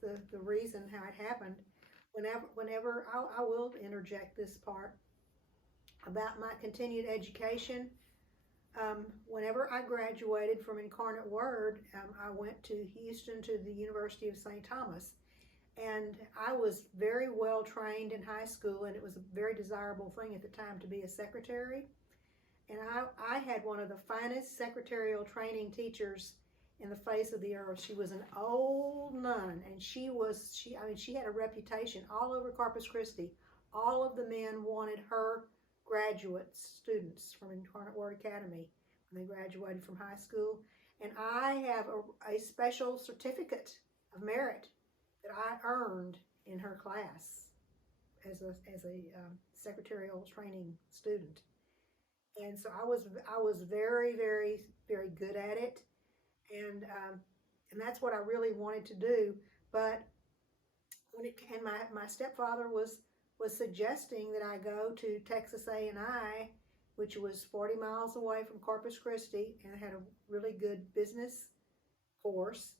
the reason how it happened. Whenever I will interject this part about my continued education. Whenever I graduated from Incarnate Word, I went to Houston to the University of St. Thomas. And I was very well trained in high school, and it was a very desirable thing at the time to be a secretary. And I had one of the finest secretarial training teachers in the face of the earth. She was an old nun, and she had a reputation all over Corpus Christi. All of the men wanted her graduate students from Incarnate Word Academy when they graduated from high school. And I have a special certificate of merit that I earned in her class as a secretarial training student. And so I was very, very, very good at it. And that's what I really wanted to do. But my stepfather was suggesting that I go to Texas A&I, which was 40 miles away from Corpus Christi, and had a really good business course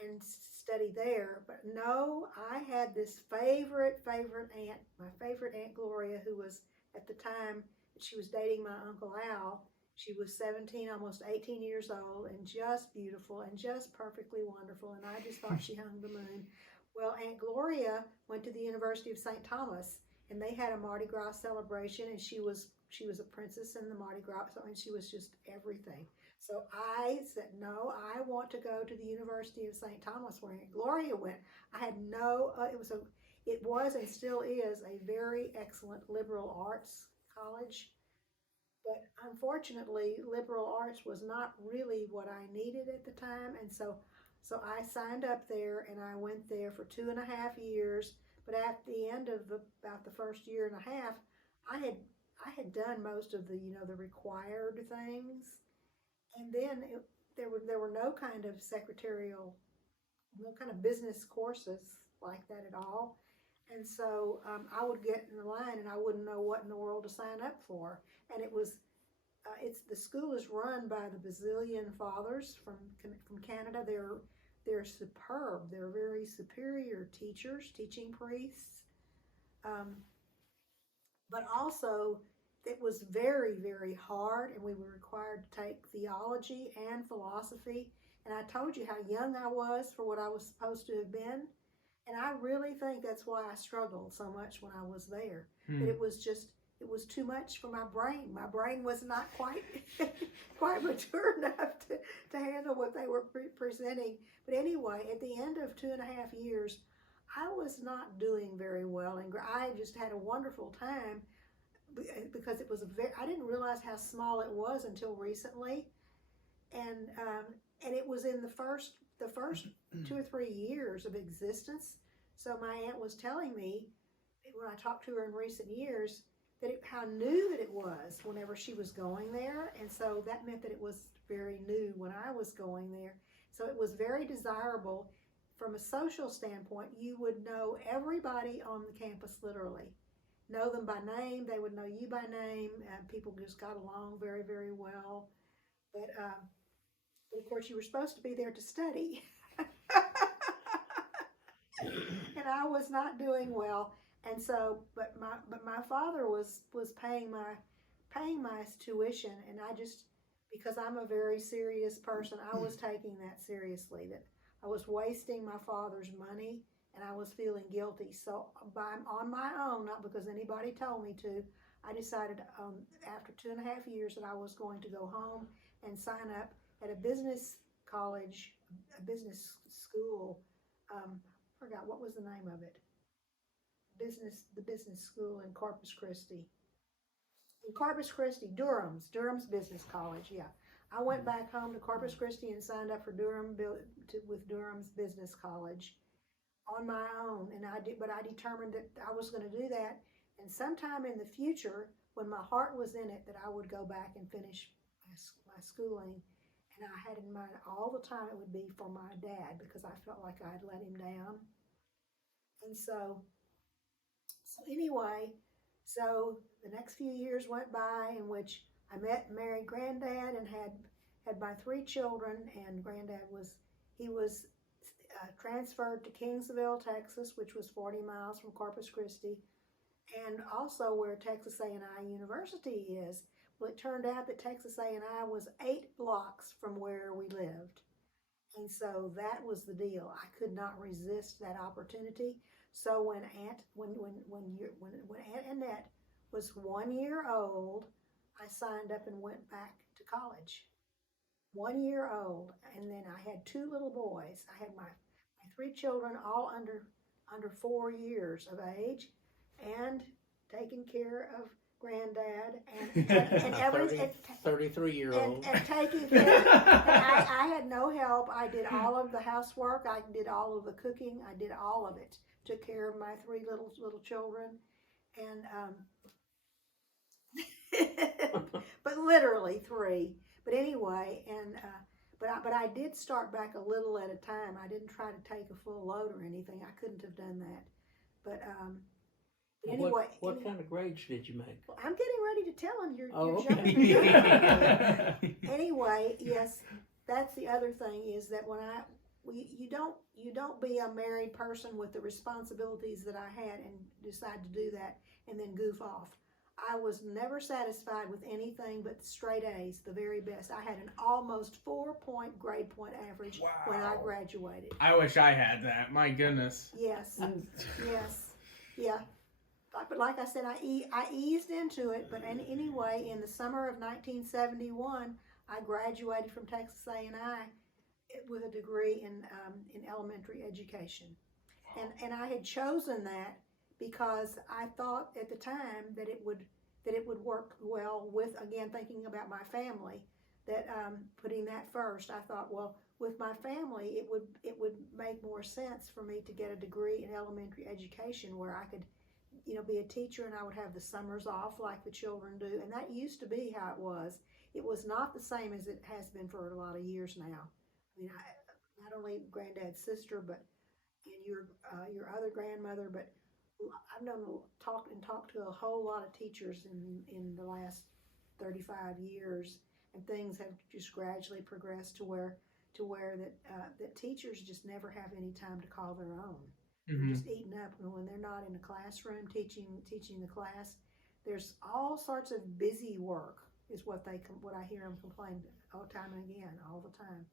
and study there. But no, I had this favorite aunt, my favorite Aunt Gloria, who was at the time she was dating my Uncle Al. She was 17, almost 18 years old, and just beautiful and just perfectly wonderful. And I just thought she hung the moon. Well, Aunt Gloria went to the University of St. Thomas, and they had a Mardi Gras celebration, and she was a princess in the Mardi Gras, and she was just everything. So I said, no, I want to go to the University of St. Thomas where Aunt Gloria went. I had it was and still is a very excellent liberal arts college. But unfortunately, liberal arts was not really what I needed at the time. And so I signed up there, and I went there for 2.5 years. But at the end of about the first year and a half, I had done most of the required things. And then there were no kind of secretarial, no kind of business courses like that at all. And so I would get in the line, and I wouldn't know what in the world to sign up for. And the school is run by the Basilian Fathers from Canada. They're superb. They're very superior teachers, teaching priests. But also, it was very, very hard, and we were required to take theology and philosophy. And I told you how young I was for what I was supposed to have been. And I really think that's why I struggled so much when I was there. That it was too much for my brain. My brain was not quite mature enough to handle what they were presenting. But anyway, at the end of 2.5 years, I was not doing very well, and I just had a wonderful time because it was I didn't realize how small it was until recently, and it was in the first 2 or 3 years of existence. So my aunt was telling me when I talked to her in recent years how new that it was whenever she was going there, and so that meant that it was very new when I was going there. So it was very desirable from a social standpoint. You would know everybody on the campus, literally know them by name. They would know you by name. People just got along very, very well. But of course, you were supposed to be there to study. And I was not doing well. And so, but my father was paying my tuition, and I just, because I'm a very serious person, I was taking that seriously, that I was wasting my father's money, and I was feeling guilty. So on my own, not because anybody told me to, I decided after 2.5 years that I was going to go home and sign up at a business college, a business school. I forgot what was the name of it. The business school in Corpus Christi. Durham's Business College. Yeah, I went back home to Corpus Christi and signed up for with Durham's Business College on my own, and I determined that I was going to do that, and sometime in the future, when my heart was in it, that I would go back and finish my schooling. And I had in mind all the time it would be for my dad, because I felt like I'd let him down. And so anyway, so the next few years went by in which I married Granddad, and had my 3 children. And Granddad was transferred to Kingsville, Texas, which was 40 miles from Corpus Christi, and also where Texas A&I University is. Well, it turned out that Texas A&I was 8 blocks from where we lived. And so that was the deal. I could not resist that opportunity. So when Aunt Annette was 1 year old, I signed up and went back to college. 1 year old, and then I had 2 little boys. I had my 3 children, all under 4 years of age, and taking care of Granddad and every 33-year-old and taking care. And I had no help. I did all of the housework. I did all of the cooking. I did all of it. Took care of my 3 little children, and but literally 3. But anyway, and but I did start back a little at a time. I didn't try to take a full load or anything. I couldn't have done that. But anyway, what kind of grades did you make? Well, I'm getting ready to tell him. You're Okay. Anyway, yes, that's the other thing is that when you don't be a married person with the responsibilities that I had and decide to do that and then goof off. I was never satisfied with anything but straight A's, the very best. I had an almost 4-point grade point average when I graduated. I wish I had that. My goodness. Yes, yes, yeah. But like I said, I eased into it. But anyway, in the summer of 1971, I graduated from Texas A&I with a degree in elementary education, and I had chosen that because I thought at the time that it would work well with, again, thinking about my family, that putting that first. I thought, well, with my family, it would make more sense for me to get a degree in elementary education where I could, be a teacher and I would have the summers off like the children do. And that used to be how it was. It was not the same as it has been for a lot of years now. I mean, not only Granddad's sister, but and your other grandmother, but I've talked to a whole lot of teachers in the last 35 years, and things have just gradually progressed to where that teachers just never have any time to call their own. Mm-hmm. They're just eaten up, and when they're not in a classroom teaching the class, there's all sorts of busy work is what I hear them complain all the time and again, all the time.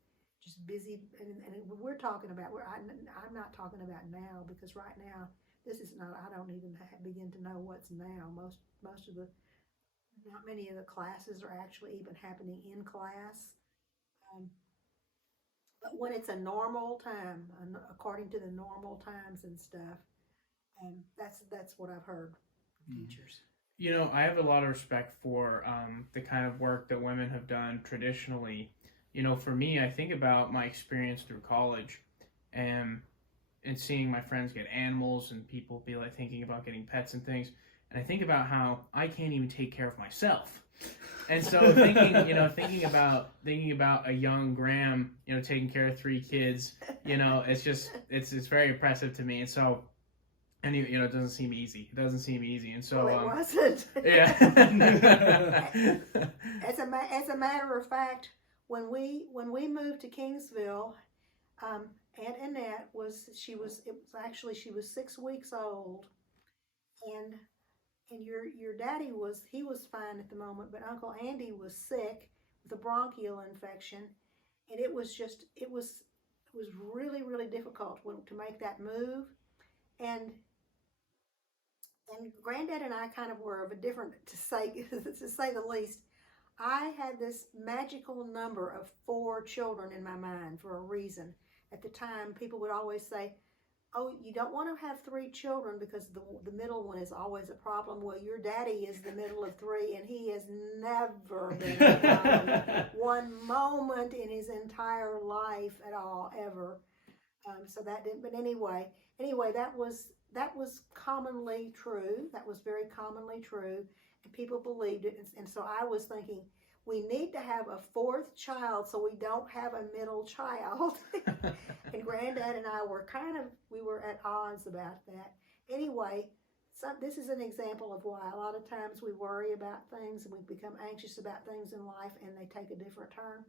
Just busy, and we're talking about. I'm not talking about now, because right now this is not. I don't even begin to know what's now. Most of the, not many of the classes are actually even happening in class. But when it's a normal time, according to the normal times and stuff, that's what I've heard from teachers. I have a lot of respect for the kind of work that women have done traditionally. For me, I think about my experience through college and seeing my friends get animals and people be like thinking about getting pets and things. And I think about how I can't even take care of myself. And so thinking about a young Graham, taking care of 3 kids, it's very impressive to me. And so, and it doesn't seem easy. It doesn't seem easy. And so, well, it wasn't. Yeah. As a matter of fact, when we moved to Kingsville, Aunt Annette was 6 weeks old, and your daddy was fine at the moment, but Uncle Andy was sick with a bronchial infection, and it was really, really difficult to make that move, and Granddad and I kind of were of a different, to say the least. I had this magical number of 4 children in my mind for a reason. At the time, people would always say, "Oh, you don't want to have 3 children because the middle one is always a problem." Well, your daddy is the middle of 3, and he has never been alone one moment in his entire life at all, ever. So that didn't. But anyway, that was commonly true. That was very commonly true, and people believed it. And so I was thinking, we need to have a 4th child so we don't have a middle child. And Granddad and I were we were at odds about that. Anyway, this is an example of why a lot of times we worry about things and we become anxious about things in life and they take a different turn.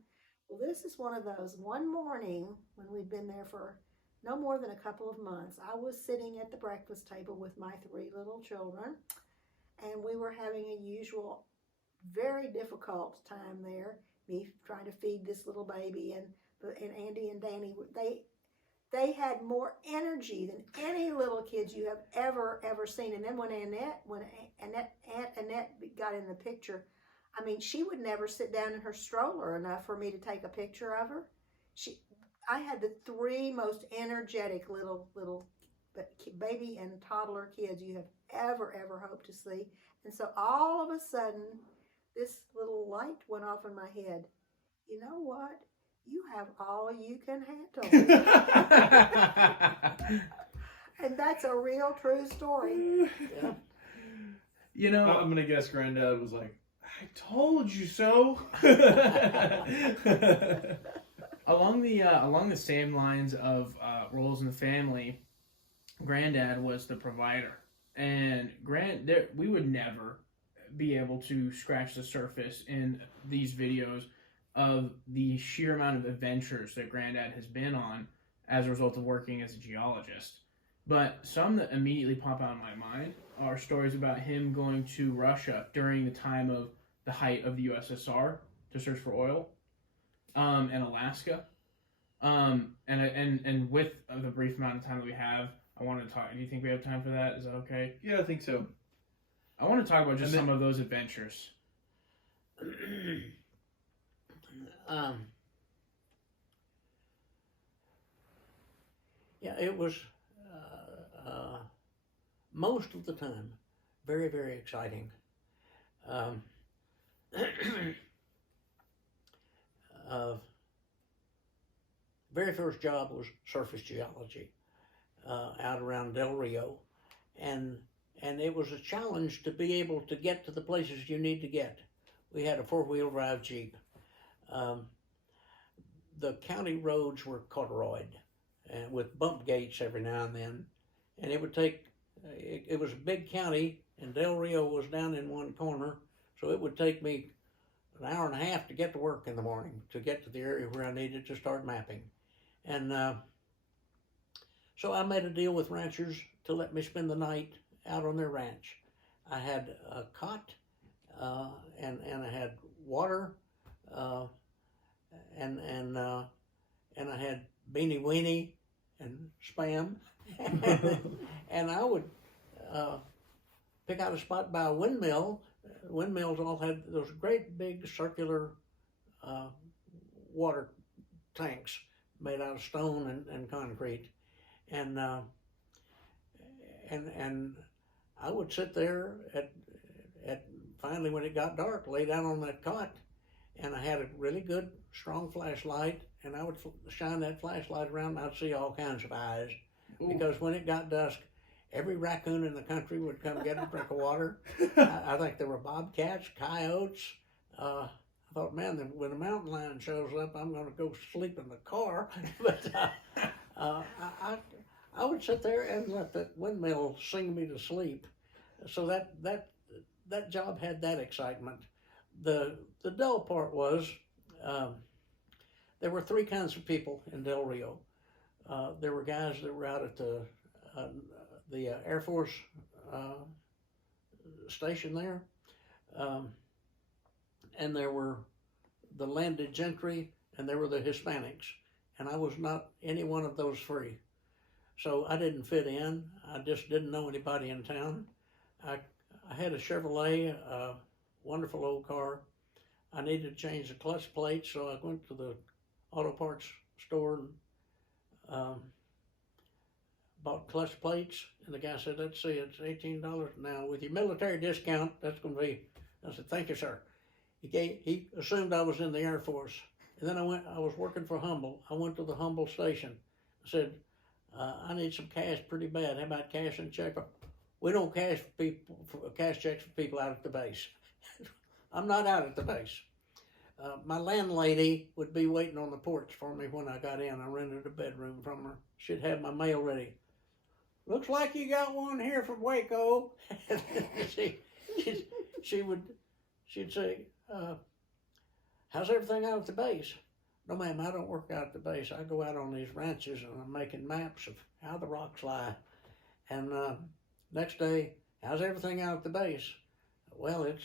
Well, this is one of those. One morning when we'd been there for no more than a couple of months, I was sitting at the breakfast table with my 3 little children, and we were having a usual, very difficult time there. Me trying to feed this little baby, and Andy and Danny, they had more energy than any little kids you have ever seen. And then when Aunt Annette got in the picture, I mean, she would never sit down in her stroller enough for me to take a picture of her. I had the 3 most energetic little baby and toddler kids you have ever hoped to see. And so all of a sudden, this little light went off in my head. You know what? You have all you can handle. And that's a real true story. Yeah. You know, I'm gonna guess Granddad was like, "I told you so." along the same lines of roles in the family, Granddad was the provider, and we would never be able to scratch the surface in these videos of the sheer amount of adventures that Granddad has been on as a result of working as a geologist. But some that immediately pop out in my mind are stories about him going to Russia during the time of the height of the USSR to search for oil, and Alaska. And with the brief amount of time that we have, I wanted to talk. Do you think we have time for that? Is that okay? Yeah, I think so. I want to talk about just some of those adventures. Yeah, it was most of the time very exciting. Very first job was surface geology out around Del Rio, and it was a challenge to be able to get to the places you need to get. We had a 4-wheel drive Jeep. The county roads were corduroyed and with bump gates every now and then, and it would take, it was a big county, and Del Rio was down in one corner, so it would take me an hour and a half to get to work in the morning, to get to the area where I needed to start mapping. And so I made a deal with ranchers to let me spend the night out on their ranch. I had a cot, and I had water, and I had beanie weenie and Spam, and I would pick out a spot by a windmill. Windmills all had those great big circular water tanks made out of stone and concrete, and I would sit there at finally when it got dark, lay down on that cot, and I had a really good strong flashlight, and I would shine that flashlight around, and I'd see all kinds of eyes. Ooh. Because when it got dusk, every raccoon in the country would come get a drink of water. I think there were bobcats, coyotes. I thought, man, when a mountain lion shows up, I'm going to go sleep in the car. But I would sit there and let the windmill sing me to sleep. So that job had that excitement. The dull part was there were 3 kinds of people in Del Rio. There were guys that were out at the Air Force station there, and there were the landed gentry, and there were the Hispanics, and I was not any one of those 3. So I didn't fit in. I just didn't know anybody in town. I had a Chevrolet, wonderful old car. I needed to change the clutch plate, so I went to the auto parts store and bought clutch plates, and the guy said, let's see, it's $18 now. With your military discount, that's going to be, I said, thank you, sir. He assumed I was in the Air Force. And then I was working for Humble. I went to the Humble station. I said, I need some cash pretty bad. How about cash and check? We don't cash checks for people out at the base. I'm not out at the base. My landlady would be waiting on the porch for me when I got in. I rented a bedroom from her. She'd have my mail ready. Looks like you got one here from Waco. She'd say, how's everything out at the base? No, ma'am, I don't work out at the base. I go out on these ranches and I'm making maps of how the rocks lie. And next day, how's everything out at the base? Well, it's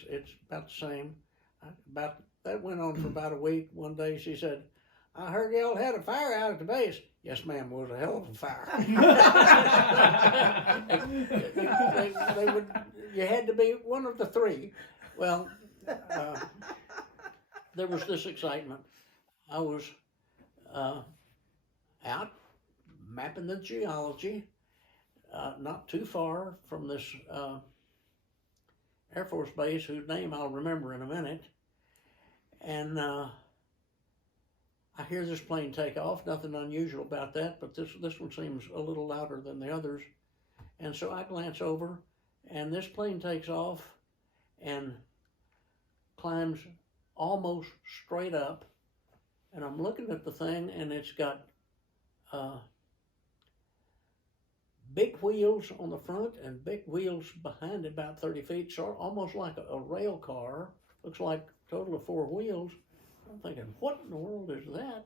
about the same. That went on for about a week. One day she said, I heard y'all had a fire out at the base. Yes, ma'am, it was a hell of a fire. You had to be one of the three. Well, there was this excitement. I was out mapping the geology, not too far from this Air Force base, whose name I'll remember in a minute. And I hear this plane take off. Nothing unusual about that, but this one seems a little louder than the others. And so I glance over, and this plane takes off and climbs almost straight up. And I'm looking at the thing, and it's got big wheels on the front and big wheels behind it, about 30 feet short, almost like a rail car. Looks like a total of 4 wheels. I'm thinking, what in the world is that?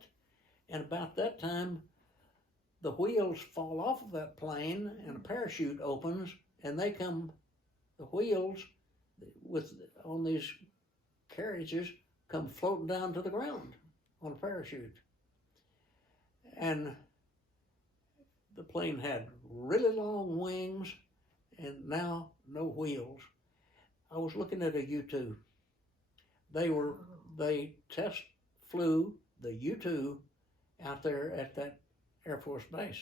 And about that time, the wheels fall off of that plane, and a parachute opens, and the wheels on these carriages come floating down to the ground on a parachute. And the plane had really long wings and now no wheels. I was looking at a U-2. They test flew the U-2 out there at that Air Force base.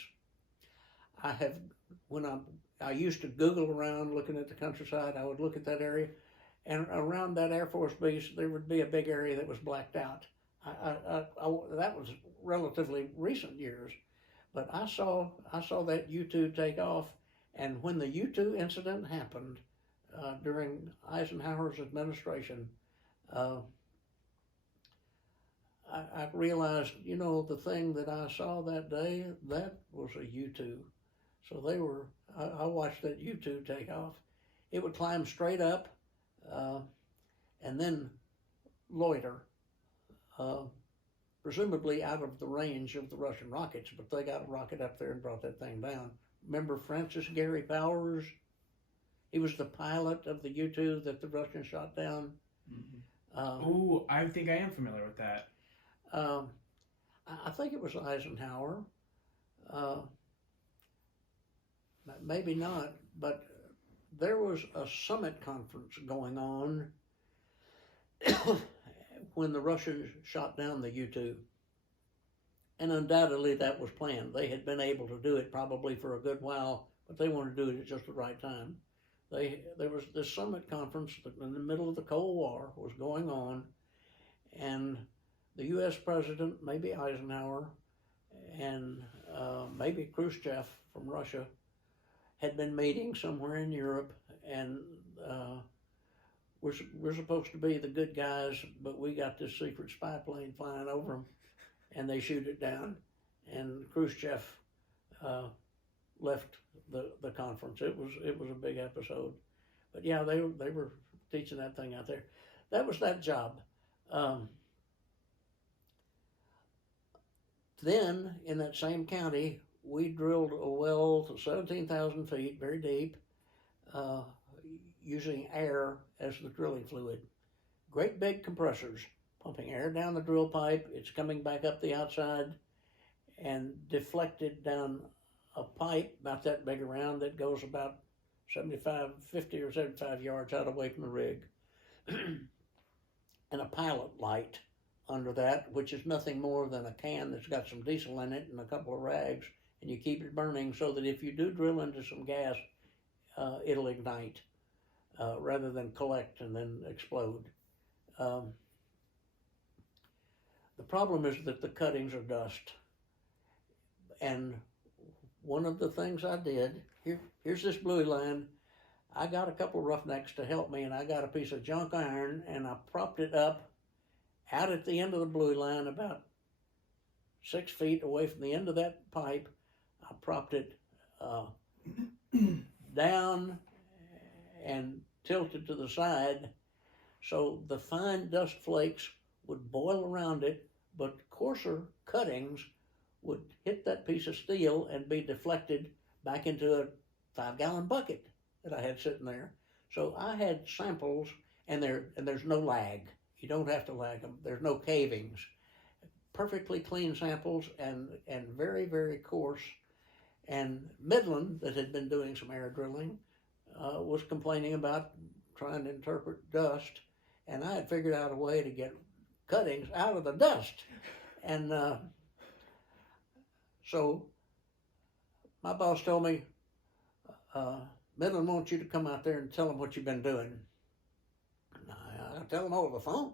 I used to Google around looking at the countryside. I would look at that area, and around that Air Force base there would be a big area that was blacked out. That was relatively recent years, but I saw that U-2 take off, and when the U-2 incident happened during Eisenhower's administration, I realized, the thing that I saw that day, that was a U-2. So I watched that U-2 take off. It would climb straight up and then loiter, presumably out of the range of the Russian rockets, but they got a rocket up there and brought that thing down. Remember Francis Gary Powers? He was the pilot of the U-2 that the Russians shot down. Mm-hmm. I think I am familiar with that. I think it was Eisenhower. Maybe not, but there was a summit conference going on when the Russians shot down the U-2. And undoubtedly that was planned. They had been able to do it probably for a good while, but they wanted to do it at just the right time. There was this summit conference in the middle of the Cold War was going on, and the U.S. president, maybe Eisenhower, and maybe Khrushchev from Russia, had been meeting somewhere in Europe, and we're supposed to be the good guys, but we got this secret spy plane flying over them, and they shoot it down, and Khrushchev left the conference. It was a big episode, but yeah, they were teaching that thing out there. That was that job. Then in that same county, we drilled a well to 17,000 feet, very deep, using air as the drilling fluid. Great big compressors pumping air down the drill pipe. It's coming back up the outside and deflected down a pipe about that big around that goes about 50 or 75 yards out away from the rig. And a pilot light under that, which is nothing more than a can that's got some diesel in it and a couple of rags, and you keep it burning so that if you do drill into some gas, it'll ignite rather than collect and then explode. The problem is that the cuttings are dust. And one of the things I did, here's this bluey line. I got a couple of roughnecks to help me, and I got a piece of junk iron, and I propped it up out at the end of the bluey line, about 6 feet away from the end of that pipe. I propped it down and tilted to the side so the fine dust flakes would boil around it, but coarser cuttings would hit that piece of steel and be deflected back into a 5-gallon bucket that I had sitting there. So I had samples, and there's no lag. You don't have to lag them. There's no cavings. Perfectly clean samples, and very, very coarse. And Midland, that had been doing some air drilling, was complaining about trying to interpret dust, and I had figured out a way to get cuttings out of the dust. And so my boss told me, Midland wants you to come out there and tell them what you've been doing. I tell them over the phone,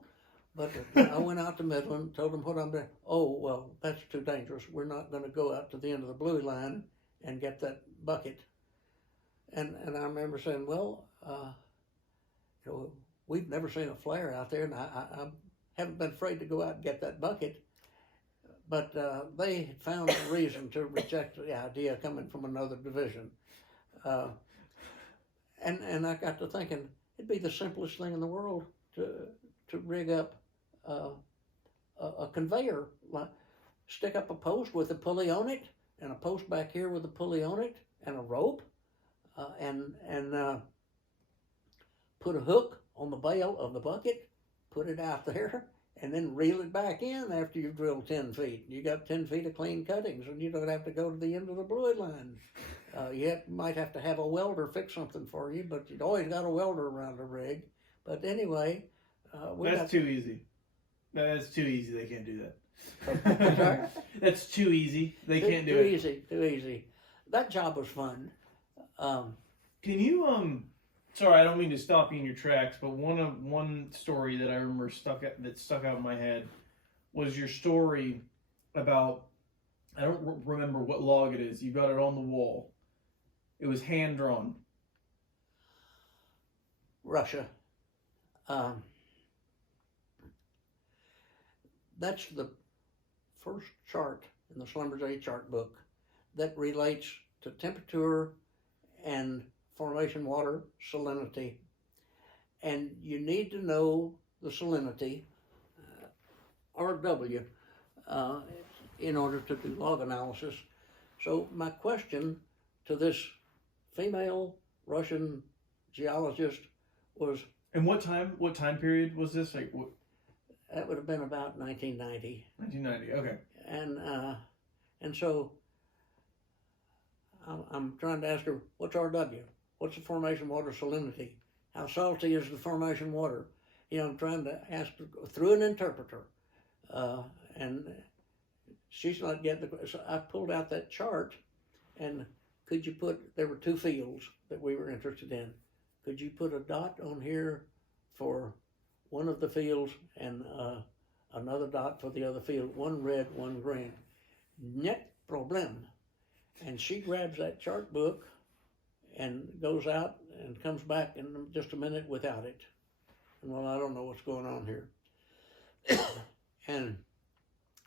but I went out to Midland, told them what I'm doing. Oh, well, that's too dangerous. We're not going to go out to the end of the blue line and get that bucket. And I remember saying, well, we've never seen a flare out there, and I haven't been afraid to go out and get that bucket. But they had found a reason to reject the idea coming from another division. And I got to thinking, it'd be the simplest thing in the world to rig up a conveyor, like stick up a post with a pulley on it, and a post back here with a pulley on it, and a rope, and put a hook on the bail of the bucket, put it out there, and then reel it back in after you've drilled 10 feet. You got 10 feet of clean cuttings, and you don't have to go to the end of the blue line. You might have to have a welder fix something for you, but you'd always got a welder around the rig. But anyway, that's too easy. That's too easy. They can't do that. That's too easy. They can't do it. Too easy. That job was fun. Can you Sorry, I don't mean to stop you in your tracks, but one story that I remember stuck out in my head was your story about, I don't remember what log it is. You got it on the wall. It was hand drawn. Russia. That's the first chart in the Schlumberger chart book that relates to temperature and formation water salinity. And you need to know the salinity, RW, in order to do log analysis. So my question to this female Russian geologist was... And what time period was this? Like what? That would have been about 1990. 1990, okay. And so I'm trying to ask her, what's RW? What's the formation water salinity? How salty is the formation water? I'm trying to ask her through an interpreter. And she's not getting the... So I pulled out that chart, and there were 2 fields that we were interested in. Could you put a dot on here for one of the fields and another dot for the other field, one red, one green? Net problem. And she grabs that chart book and goes out and comes back in just a minute without it. And well, I don't know what's going on here. And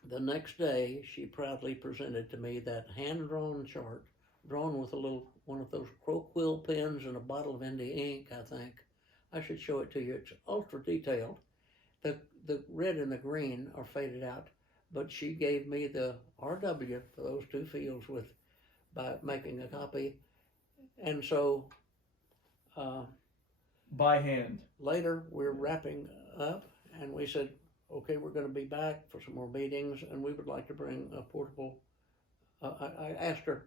the next day, she proudly presented to me that hand-drawn chart, drawn with one of those crow quill pens and a bottle of India ink, I think. I should show it to you. It's ultra detailed. The red and the green are faded out, but she gave me the RW for those 2 fields by making a copy. And so by hand. Later, we're wrapping up, and we said, okay, we're going to be back for some more meetings, and we would like to bring a portable... I asked her,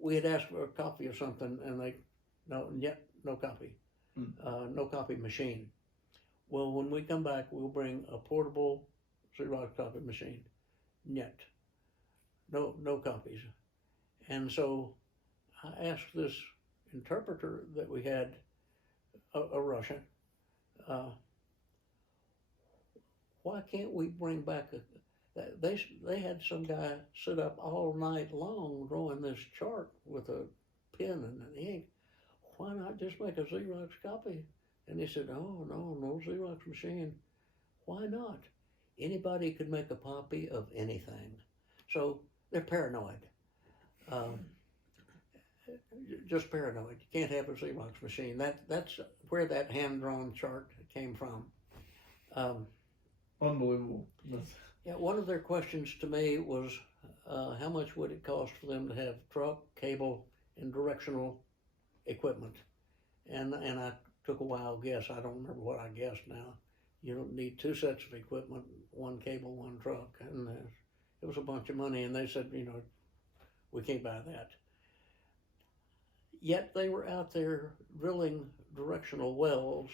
we had asked for a copy of something, and no copy. No copy machine. Well, when we come back, we'll bring a portable Xerox copy machine. Yet. No copies. And so I asked this interpreter that we had, a Russian, why can't we bring back they had some guy sit up all night long drawing this chart with a pen and an ink. Why not just make a Xerox copy? And he said, oh, no Xerox machine. Why not? Anybody could make a copy of anything. So they're paranoid. Just paranoid. You can't have a Xerox machine. That's where that hand-drawn chart came from. Unbelievable. Yeah, one of their questions to me was, how much would it cost for them to have truck, cable, and directional equipment? And I took a wild guess. I don't remember what I guessed now. You don't need 2 sets of equipment, 1 cable, 1 truck, and it was a bunch of money. And they said, we can't buy that. Yet they were out there drilling directional wells.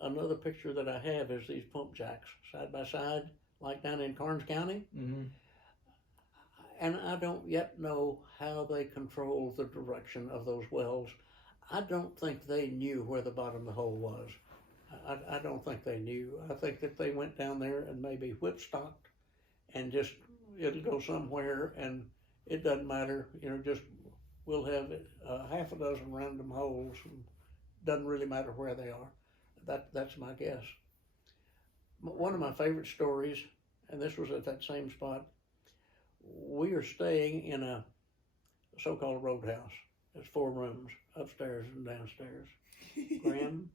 Another picture that I have is these pump jacks side by side, like down in Karnes County. Mm-hmm. And I don't yet know how they control the direction of those wells. I don't think they knew where the bottom of the hole was. I don't think they knew. I think that they went down there and maybe whipstocked and just, it'll go somewhere and it doesn't matter, just we'll have half a dozen random holes. And doesn't really matter where they are. That's my guess. One of my favorite stories, and this was at that same spot, we are staying in a so-called roadhouse. There's 4 rooms, upstairs and downstairs. Graham?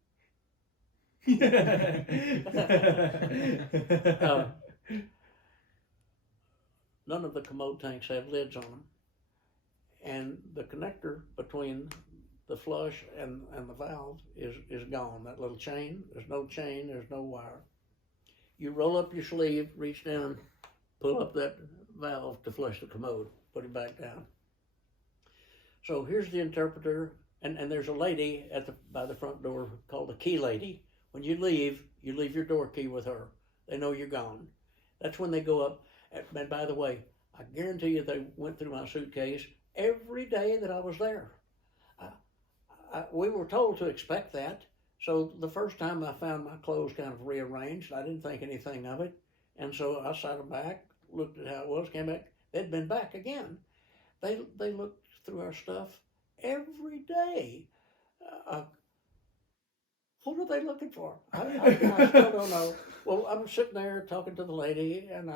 None of the commode tanks have lids on them. And the connector between the flush and the valve is gone. That little chain, there's no chain, there's no wire. You roll up your sleeve, reach down, pull up that valve to flush the commode, put it back down. So here's the interpreter, and there's a lady by the front door called the key lady. When you leave your door key with her. They know you're gone. That's when they go up. And by the way, I guarantee you they went through my suitcase every day that I was there. We were told to expect that. So the first time I found my clothes kind of rearranged, I didn't think anything of it. And so I sat them back, looked at how it was, came back. They'd been back again. They looked through our stuff every day. What are they looking for? I still don't know. Well, I'm sitting there talking to the lady, and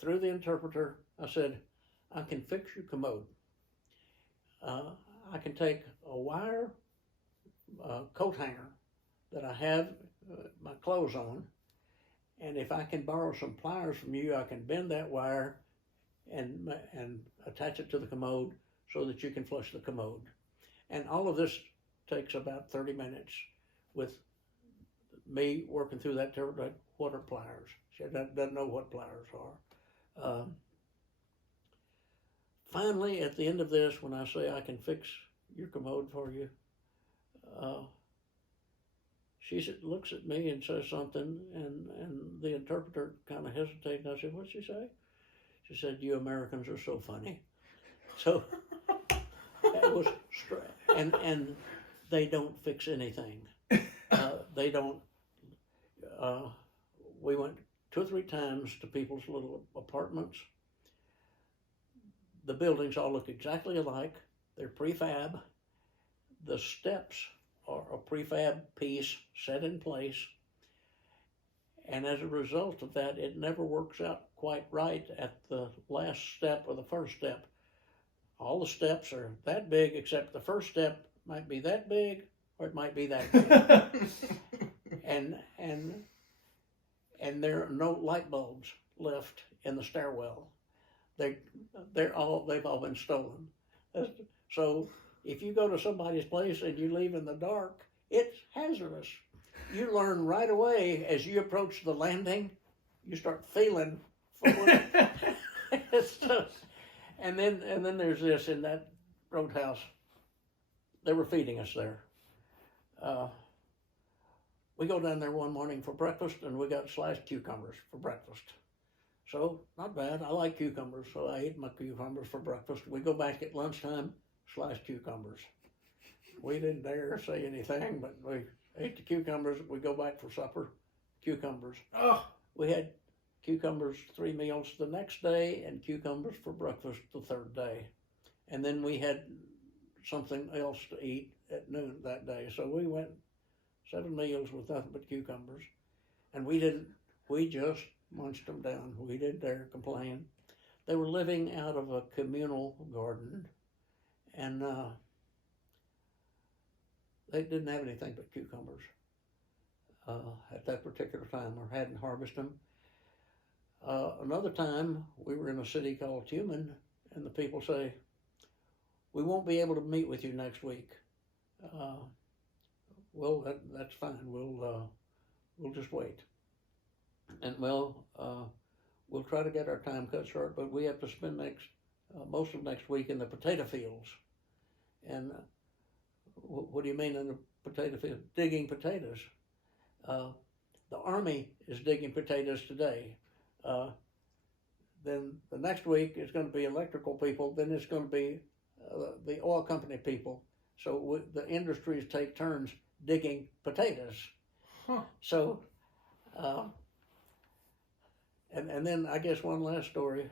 through the interpreter, I said, I can fix your commode. I can take a wire coat hanger that I have my clothes on, and if I can borrow some pliers from you, I can bend that wire and attach it to the commode so that you can flush the commode. And all of this takes about 30 minutes with me working through that interpreter. What are pliers? She doesn't know what pliers are. Finally, at the end of this, when I say I can fix your commode for you, she looks at me and says something, and the interpreter kind of hesitated. I said, what'd she say? She said, you Americans are so funny. So it was and they don't fix anything. They don't. We went 2 or 3 times to people's little apartments. The buildings all look exactly alike. They're prefab. The steps are a prefab piece set in place. And as a result of that, it never works out quite right at the last step or the first step. All the steps are that big, except the first step might be that big, or it might be that big. and there are no light bulbs left in the stairwell. They've all been stolen. So if you go to somebody's place and you leave in the dark, it's hazardous. You learn right away as you approach the landing, you start feeling for and then there's this in that roadhouse. They were feeding us there. We go down there one morning for breakfast, and we got sliced cucumbers for breakfast. So, not bad. I like cucumbers, so I ate my cucumbers for breakfast. We go back at lunchtime, sliced cucumbers. We didn't dare say anything, but we ate the cucumbers. We go back for supper, cucumbers. Oh. We had cucumbers 3 meals the next day and cucumbers for breakfast the 3rd day. And then we had something else to eat at noon that day. So we went 7 meals with nothing but cucumbers. And we just munched them down. We didn't dare complain. They were living out of a communal garden, and they didn't have anything but cucumbers at that particular time, or hadn't harvested them. Another time, we were in a city called Pittman, and the people say, "We won't be able to meet with you next week." Well, that's fine. We'll just wait, and we'll try to get our time cut short. But we have to spend most of next week in the potato fields. And what do you mean in the potato field? Digging potatoes. The Army is digging potatoes today. Then the next week is going to be electrical people. Then it's going to be the oil company people. So the industries take turns digging potatoes. Huh. So, and then I guess one last story.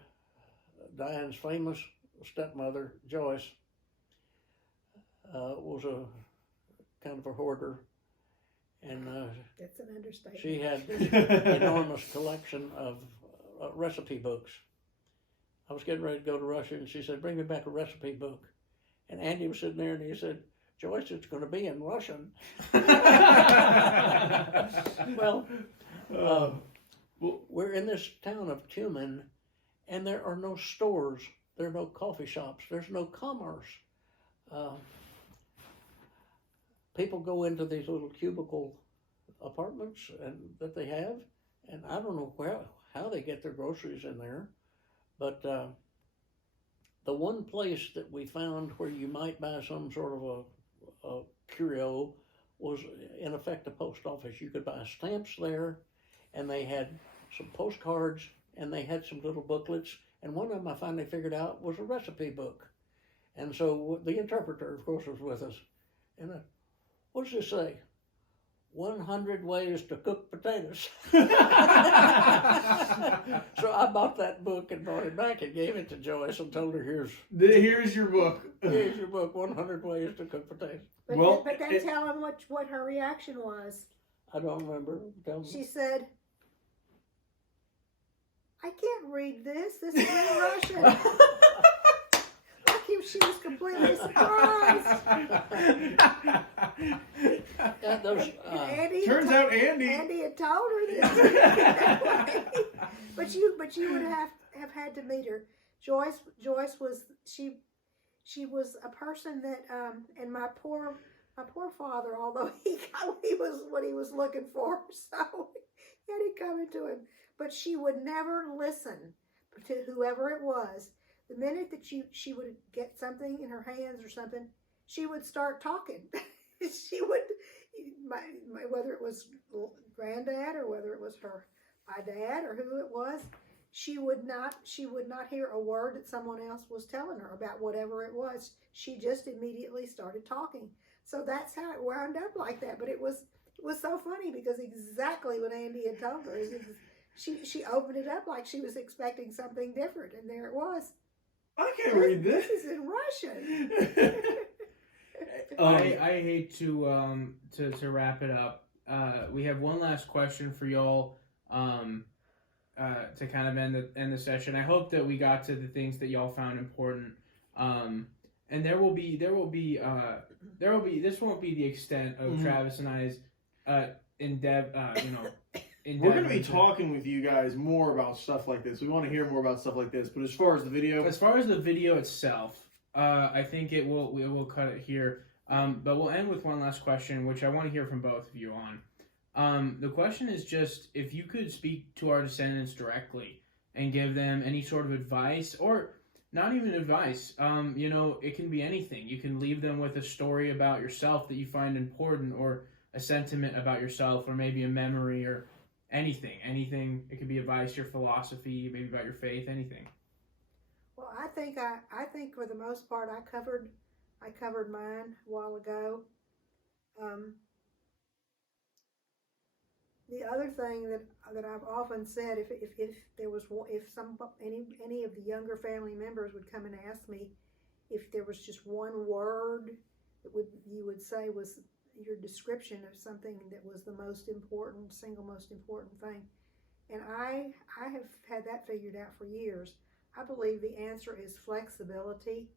Diane's famous stepmother, Joyce, was a kind of a hoarder, and That's an understatement. she had an enormous collection of recipe books. I was getting ready to go to Russia, and she said, "Bring me back a recipe book." And Andy was sitting there, and he said, "Joyce, it's going to be in Russian." Well, we're in this town of Pittman, and there are no stores, there are no coffee shops, there's no commerce. People go into these little cubicle apartments that they have, and I don't know how they get their groceries in there, but the one place that we found where you might buy some sort of a curio was in effect a post office. You could buy stamps there, and they had some postcards, and they had some little booklets, and one of them I finally figured out was a recipe book. And so the interpreter, of course, was with us. And what does this say? 100 ways to cook potatoes. So I bought that book and brought it back and gave it to Joyce and told her, Here's your book. here's your book, 100 ways to cook potatoes. But then tell him what her reaction was. I don't remember. Tell me. She said, "I can't read this. This is in Russian." Like she was completely surprised. Turns out Andy had told her this. But you would have had to meet her. Joyce was she was a person that and my poor father, although he was what he was looking for, so he had it coming to him. But she would never listen to whoever it was. The minute that she would get something in her hands or something, she would start talking. She would, whether it was granddad or whether it was my dad or who it was, she would not hear a word that someone else was telling her about whatever it was. She just immediately started talking. So that's how it wound up like that. But it was so funny because exactly what Andy had told her is she opened it up like she was expecting something different, and there it was. I can't read this. This is in Russian. I hate to wrap it up. We have one last question for y'all to kind of end the session. I hope that we got to the things that y'all found important. And this won't be the extent of Travis and I's endeavor. We're going to be talking with you guys more about stuff like this. We want to hear more about stuff like this. But as far as the video itself, I think we will cut it here. But we'll end with one last question, which I want to hear from both of you on. The question is just if you could speak to our descendants directly and give them any sort of advice, or not even advice. It can be anything. You can leave them with a story about yourself that you find important, or a sentiment about yourself, or maybe a memory, or anything. It could be advice, your philosophy, maybe about your faith, anything. Well, I think for the most part I covered mine a while ago. The other thing that I've often said, if any of the younger family members would come and ask me if there was just one word that you would say was your description of something that was the single most important thing, and I have had that figured out for years. I believe the answer is flexibility,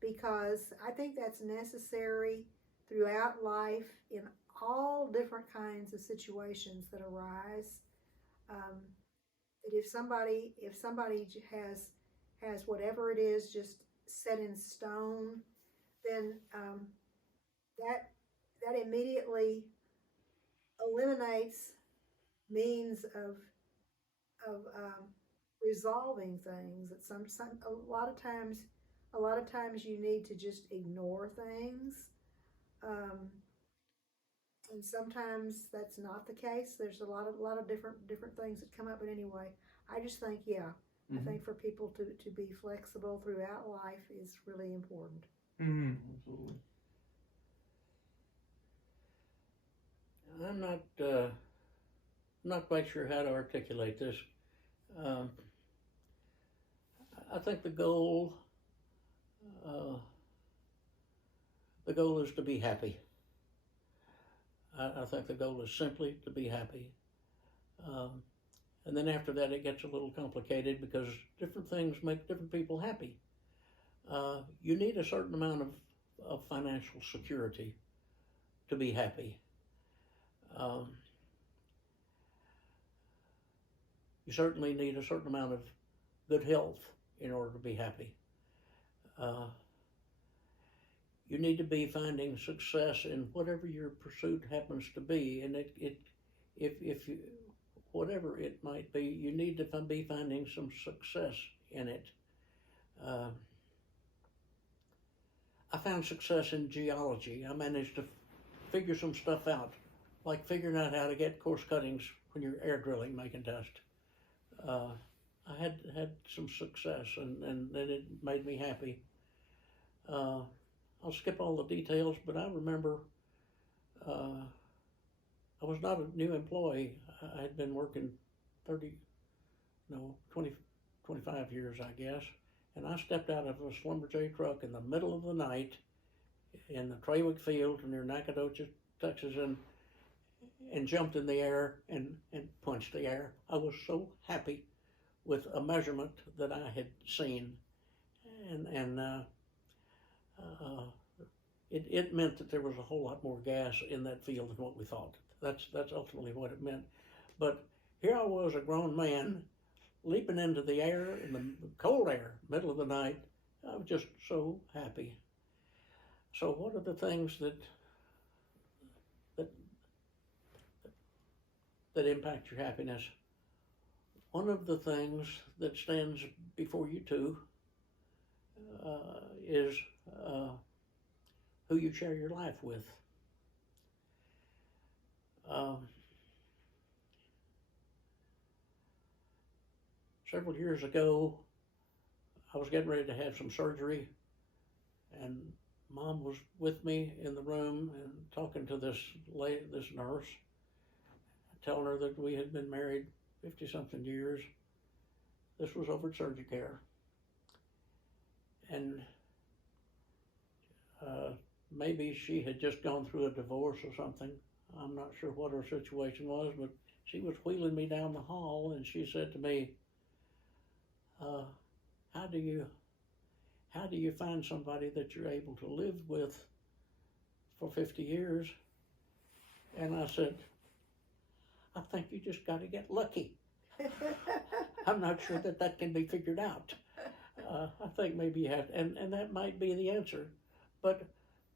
because I think that's necessary throughout life in all different kinds of situations that arise. that if somebody has whatever it is just set in stone, then that immediately eliminates means of resolving things. That a lot of times you need to just ignore things, and sometimes that's not the case. There's a lot of different things that come up. But anyway, I just think I think for people to be flexible throughout life is really important. Mm-hmm. Absolutely. I'm not quite sure how to articulate this. I think the goal is to be happy. I think the goal is simply to be happy. And then after that, it gets a little complicated because different things make different people happy. You need a certain amount of financial security to be happy. You certainly need a certain amount of good health in order to be happy. You need to be finding success in whatever your pursuit happens to be, and if you, whatever it might be, you need to be finding some success in it. I found success in geology. I managed to figure some stuff out, like figuring out how to get coarse cuttings when you're air drilling, making dust. I had some success, and then it made me happy. I'll skip all the details, but I remember I was not a new employee. I had been working 25 years, I guess, and I stepped out of a Schlumberger truck in the middle of the night in the Trawick field near Nacogdoches, Texas, and jumped in the air and punched the air. I was so happy with a measurement that I had seen, and it meant that there was a whole lot more gas in that field than what we thought. That's ultimately what it meant. But here I was, a grown man, leaping into the air, in the cold air, middle of the night. I was just so happy. So what are the things that impact your happiness? One of the things that stands before you two is who you share your life with. Several years ago, I was getting ready to have some surgery, and Mom was with me in the room and talking to this nurse, telling her that we had been married 50-something years. This was over at Surgicare. And maybe she had just gone through a divorce or something. I'm not sure what her situation was, but she was wheeling me down the hall, and she said to me, how do you find somebody that you're able to live with for 50 years? And I said, I think you just got to get lucky. I'm not sure that can be figured out. I think maybe you have, and that might be the answer. But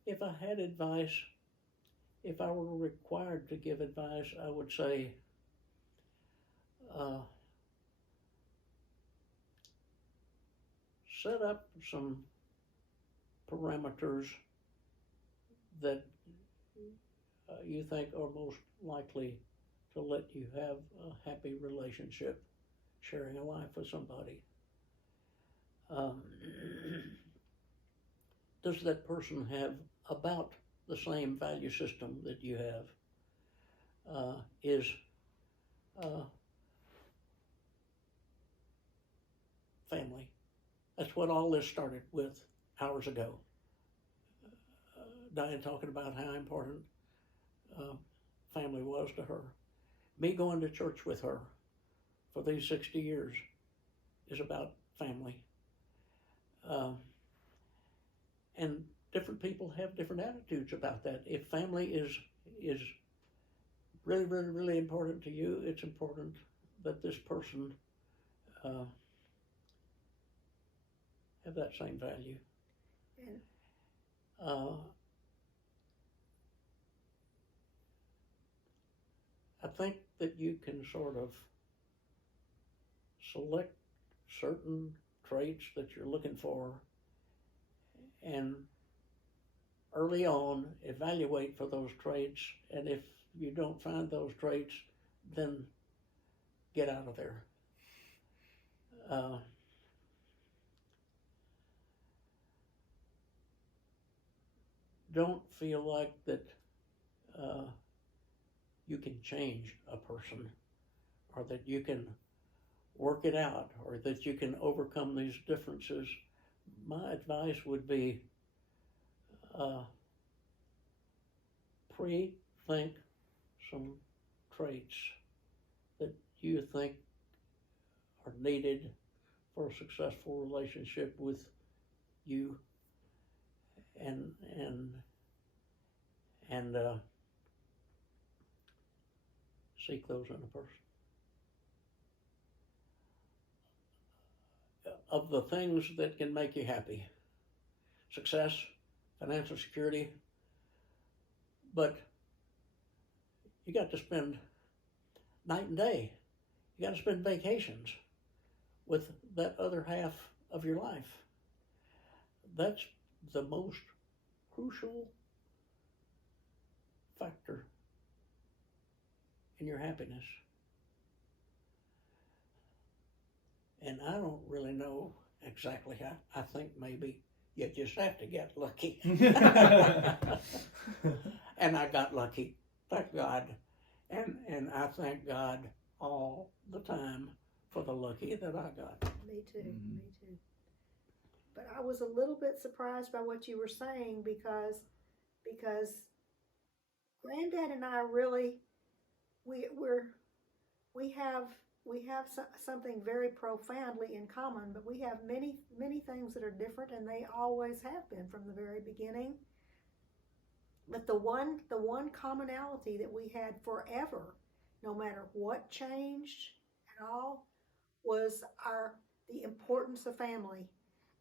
if I had advice, if I were required to give advice, I would say, set up some parameters that you think are most likely to let you have a happy relationship, sharing a life with somebody. Does that person have about the same value system that you have? Is family. That's what all this started with hours ago. Dianne talking about how important family was to her. Me going to church with her for these 60 years is about family. And different people have different attitudes about that. If family is really, really, really important to you, it's important that this person have that same value. And I think that you can sort of select certain traits that you're looking for and early on evaluate for those traits, and if you don't find those traits, then get out of there. Don't feel like that you can change a person, or that you can work it out, or that you can overcome these differences. My advice would be pre-think some traits that you think are needed for a successful relationship with you, and seek those in a person. Of the things that can make you happy: success, financial security, but you got to spend night and day. You got to spend vacations with that other half of your life. That's the most crucial factor in your happiness. And I don't really know exactly how. I think maybe you just have to get lucky. And I got lucky, thank God. And I thank God all the time for the lucky that I got. me too, me too. But I was a little bit surprised by what you were saying because Granddad and I really we have something very profoundly in common, but we have many things that are different, and they always have been from the very beginning. But the one commonality that we had forever, no matter what changed at all, was the importance of family.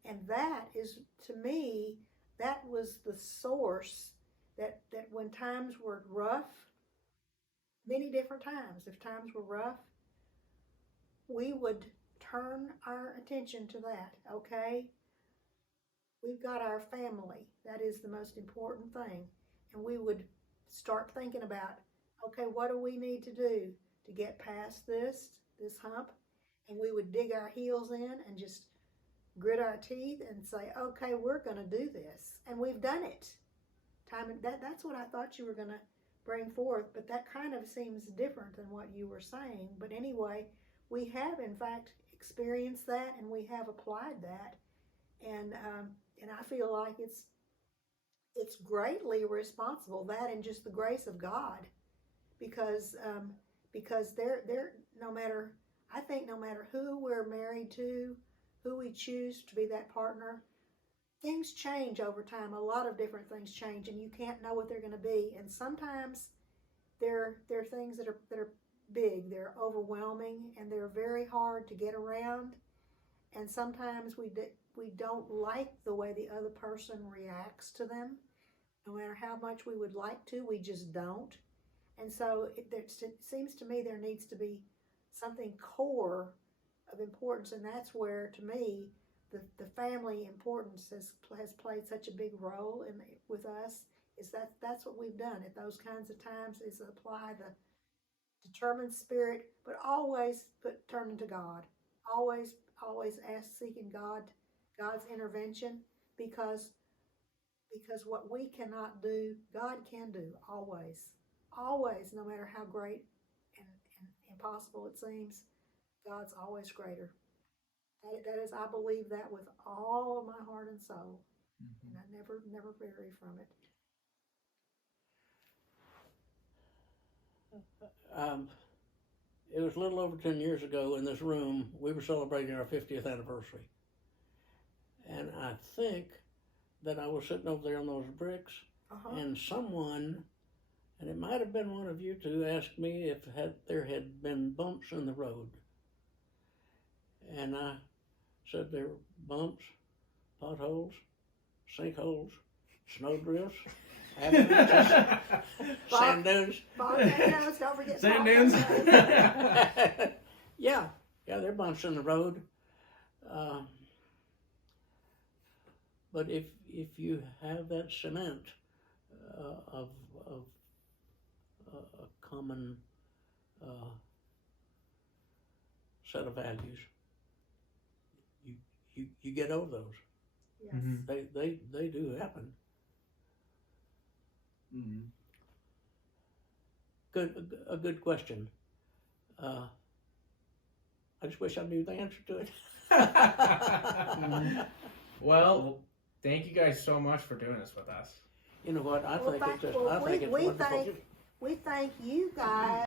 And that is, to me, that was the source that when times were rough, many different times, if times were rough, we would turn our attention to that. Okay, we've got our family. That is the most important thing. And we would start thinking about, okay, what do we need to do to get past this hump? And we would dig our heels in and just grit our teeth and say, okay, we're going to do this. And we've done it. That's what I thought you were going to bring forth, but that kind of seems different than what you were saying. But anyway, we have in fact experienced that, and we have applied that, and I feel like it's greatly responsible, that and just the grace of God, because they're no matter, I think no matter who we're married to, who we choose to be that partner, things change over time. A lot of different things change, and you can't know what they're going to be. And sometimes they're things that are big, they're overwhelming, and they're very hard to get around. And sometimes we don't like the way the other person reacts to them. No matter how much we would like to, we just don't. And so it seems to me there needs to be something core of importance, and that's where, to me, the family importance has played such a big role with us. Is that's what we've done at those kinds of times, is apply the determined spirit, but always turning to God. Always seeking God's intervention, because what we cannot do, God can do, always, no matter how great and impossible it seems, God's always greater. That is, I believe that with all of my heart and soul, and I never vary from it. It was a little over 10 years ago in this room, we were celebrating our 50th anniversary. And I think that I was sitting over there on those bricks, and someone, and it might have been one of you two, asked me if there had been bumps in the road. And I said there were bumps, potholes, sinkholes, snowdrifts, avalanches, sand dunes. Volcanoes, don't forget Sand dunes. volcanoes. Yeah, there are bumps in the road. But if you have that cement of a common set of values, you get over those. Yes. Mhm. They do happen. Mm-hmm. A good question. I just wish I knew the answer to it. Well, thank you guys so much for doing this with us. You know what? I Well, think thank- it's well, I think it's we wonderful. thank you guys